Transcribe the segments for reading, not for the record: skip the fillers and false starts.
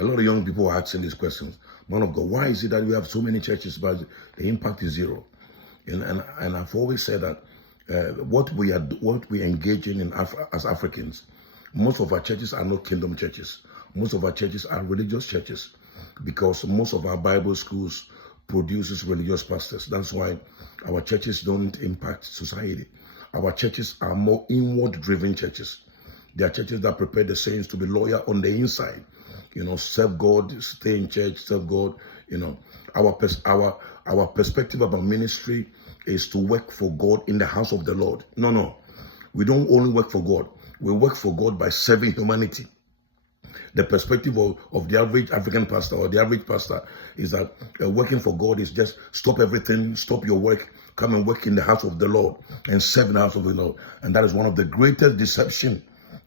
A lot of young people are asking these questions. Man of God, why is it that we have so many churches, but the impact is zero? And I've always said that what we engage in as Africans, most of our churches are not kingdom churches. Most of our churches are religious churches, because most of our Bible schools produces religious pastors. That's why our churches don't impact society. Our churches are more inward-driven churches. They are churches that prepare the saints to be loyal on the inside. Serve God, stay in church, serve God. Our perspective about ministry is to work for God in the house of the Lord. No. We don't only work for God. We work for God by serving humanity. The perspective of the average African pastor or the average pastor is that working for God is just stop everything, stop your work, come and work in the house of the Lord and serve in the house of the Lord. And that is one of the greatest deception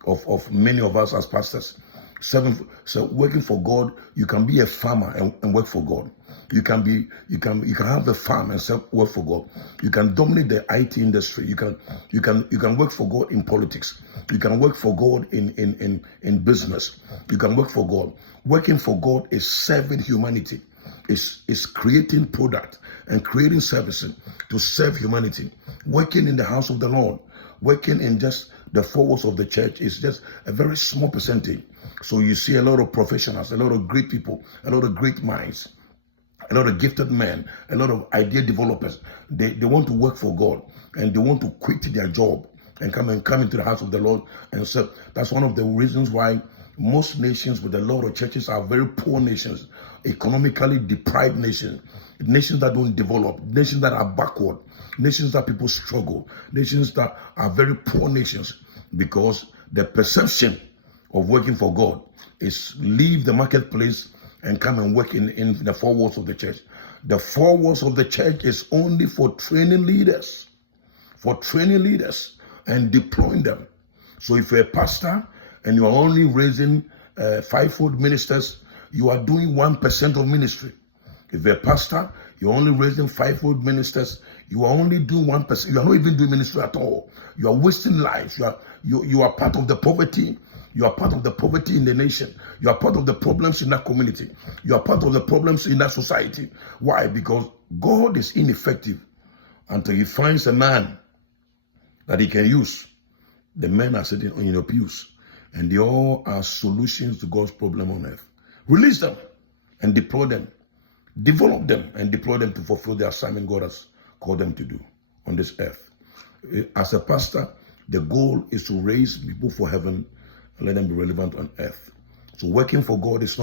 of many of us as pastors. So working for God, you can be a farmer and work for God. You can have a farm and work for God. You can dominate the IT industry. You can work for God in politics. You can work for God in business. You can work for God. Working for God is serving humanity. Is creating product and creating services to serve humanity. Working in the house of the Lord, working in just the four walls of the church is just a very small percentage. So you see a lot of professionals, a lot of great people, a lot of great minds, a lot of gifted men, a lot of idea developers. They want to work for God, and they want to quit their job and come into the house of the Lord and serve. That's one of the reasons why most nations with a lot of churches are very poor nations, economically deprived nations that don't develop, nations that are backward, nations that people struggle, nations that are very poor nations, because the perception of working for God is leave the marketplace and come and work in the four walls of the church. The four walls of the church is only for training leaders, and deploying them. So if you're a pastor and you are only raising fivefold ministers, you are doing 1% of ministry. If you're a pastor, you're only raising fivefold ministers, you are only doing 1%. You are not even doing ministry at all. You are wasting lives. You are part of the poverty. You are part of the poverty in the nation. You are part of the problems in that community. You are part of the problems in that society. Why? Because God is ineffective until he finds a man that he can use. The men are sitting in your pews, and they all are solutions to God's problem on earth. Release them and deploy them. Develop them and deploy them to fulfill the assignment God has called them to do on this earth. As a pastor, the goal is to raise people for heaven and let them be relevant on earth. So working for God is not